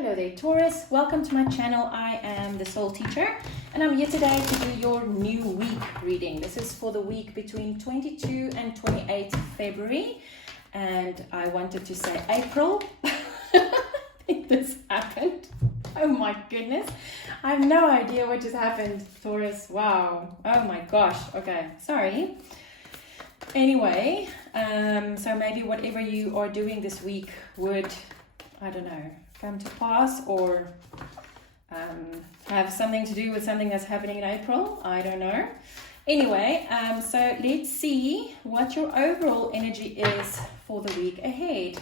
Hello there, Taurus. Welcome to my channel. I am the Soul Teacher, and I'm here today to do your new week reading. This is for the week between 22 and 28 February, and I wanted to say April. I think this happened. Oh my goodness. I have no idea what just happened, Taurus. Wow. Oh my gosh. Okay, sorry. Anyway, so maybe whatever you are doing this week would, I don't know, come to pass or have something to do with something that's happening in April. I don't know. Anyway, so let's see what your overall energy is for the week ahead.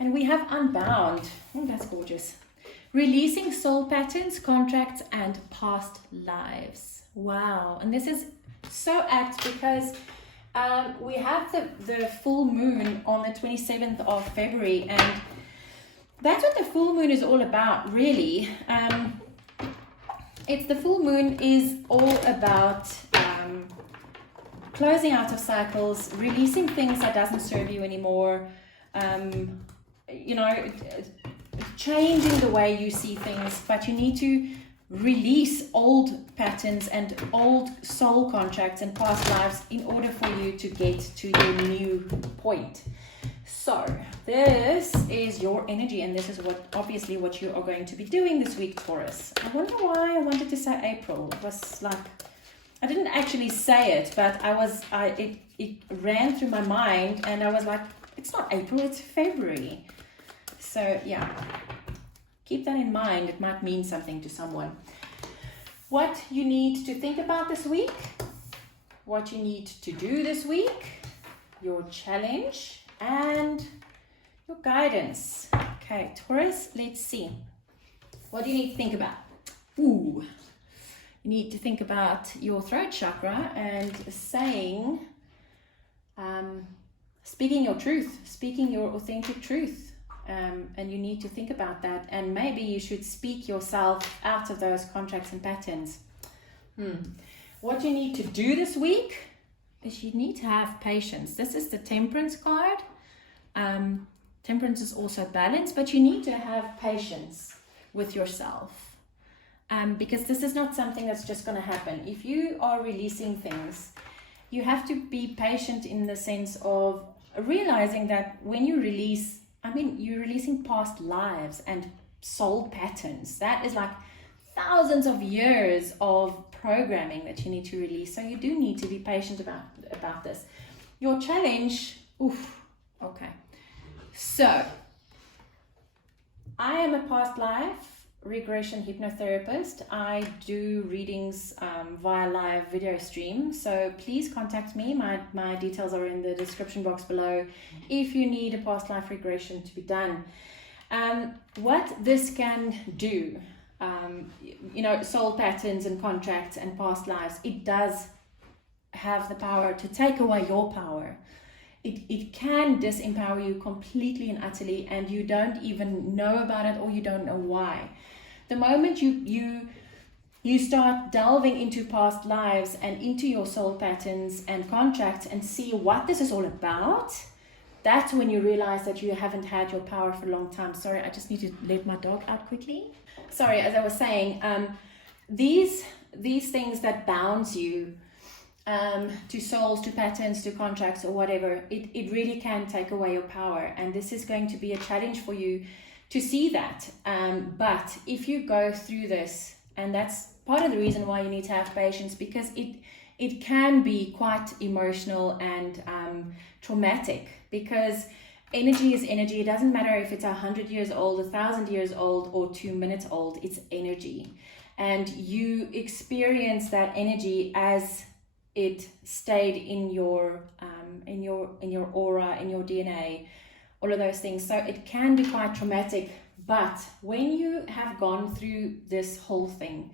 And we have Unbound. Oh, that's gorgeous. Releasing soul patterns, contracts, and past lives. Wow. And this is so apt because we have the full moon on the 27th of February, and that's what the full moon is all about, really. The full moon is all about closing out of cycles, releasing things that doesn't serve you anymore, changing the way you see things, but you need to release old patterns and old soul contracts and past lives in order for you to get to your new point. So this is your energy, and this is obviously what you are going to be doing this week, Taurus. I wonder why I wanted to say April. It was like, I didn't actually say it, but it ran through my mind, and I was like, it's not April, it's February. So yeah, keep that in mind. It might mean something to someone. What you need to think about this week, what you need to do this week, your challenge, and your guidance. Okay, Taurus, let's see. What do you need to think about? You need to think about your throat chakra and saying, speaking your truth, speaking your authentic truth. And you need to think about that, and maybe you should speak yourself out of those contracts and patterns. What you need to do this week is you need to have patience. This is the Temperance card. Temperance is also balance, but you need to have patience with yourself, because this is not something that's just going to happen. If you are releasing things, you have to be patient in the sense of realizing that when you release, you're releasing past lives and soul patterns. That is like thousands of years of programming that you need to release. So you do need to be patient about this. Your challenge, okay. So, I am a past life regression hypnotherapist. I do readings via live video stream. So please contact me. My details are in the description box below if you need a past life regression to be done. What this can do, soul patterns and contracts and past lives, it does have the power to take away your power. It can disempower you completely and utterly, and you don't even know about it, or you don't know why. The moment you start delving into past lives and into your soul patterns and contracts and see what this is all about, that's when you realize that you haven't had your power for a long time. Sorry, I just need to let my dog out quickly. Sorry, as I was saying, these things that bounds you to souls, to patterns, to contracts, or whatever, it really can take away your power. And this is going to be a challenge for you to see that. But if you go through this, and that's part of the reason why you need to have patience, because it can be quite emotional and traumatic, because energy is energy. It doesn't matter if it's 100 years old, 1,000 years old, or 2 minutes old. It's energy, and you experience that energy as it stayed in your aura, in your DNA, all of those things. So it can be quite traumatic. But when you have gone through this whole thing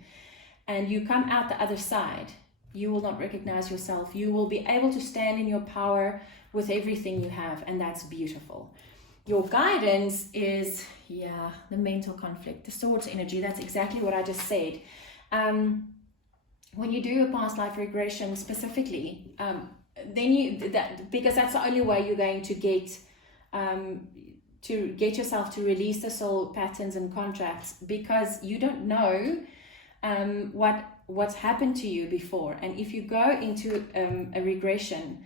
and you come out the other side, you will not recognize yourself. You will be able to stand in your power with everything you have, and that's beautiful. Your guidance is, the mental conflict, the Swords energy. That's exactly what I just said. When you do a past life regression specifically, then because that's the only way you're going to get to get yourself to release the soul patterns and contracts, because you don't know what's happened to you before. And if you go into a regression,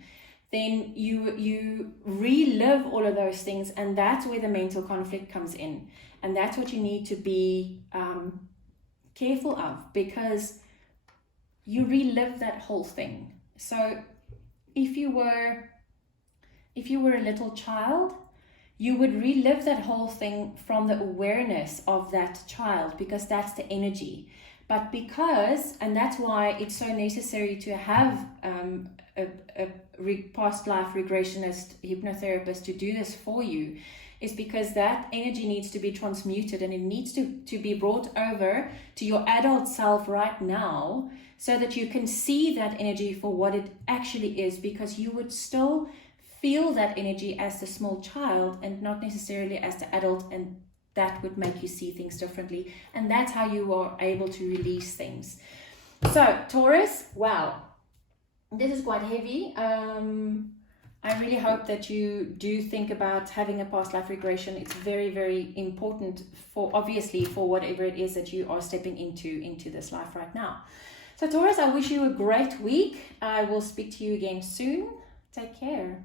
then you relive all of those things, and that's where the mental conflict comes in. And that's what you need to be careful of, because you relive that whole thing. So if you were a little child, you would relive that whole thing from the awareness of that child, because that's the energy. But and that's why it's so necessary to have a past life regressionist hypnotherapist to do this for you, is because that energy needs to be transmuted, and it needs to be brought over to your adult self right now, so that you can see that energy for what it actually is, because you would still feel that energy as the small child and not necessarily as the adult, and that would make you see things differently. And that's how you are able to release things. So Taurus, wow, this is quite heavy. I really hope that you do think about having a past life regression. It's very, very important for whatever it is that you are stepping into this life right now. So Taurus, I wish you a great week. I will speak to you again soon. Take care.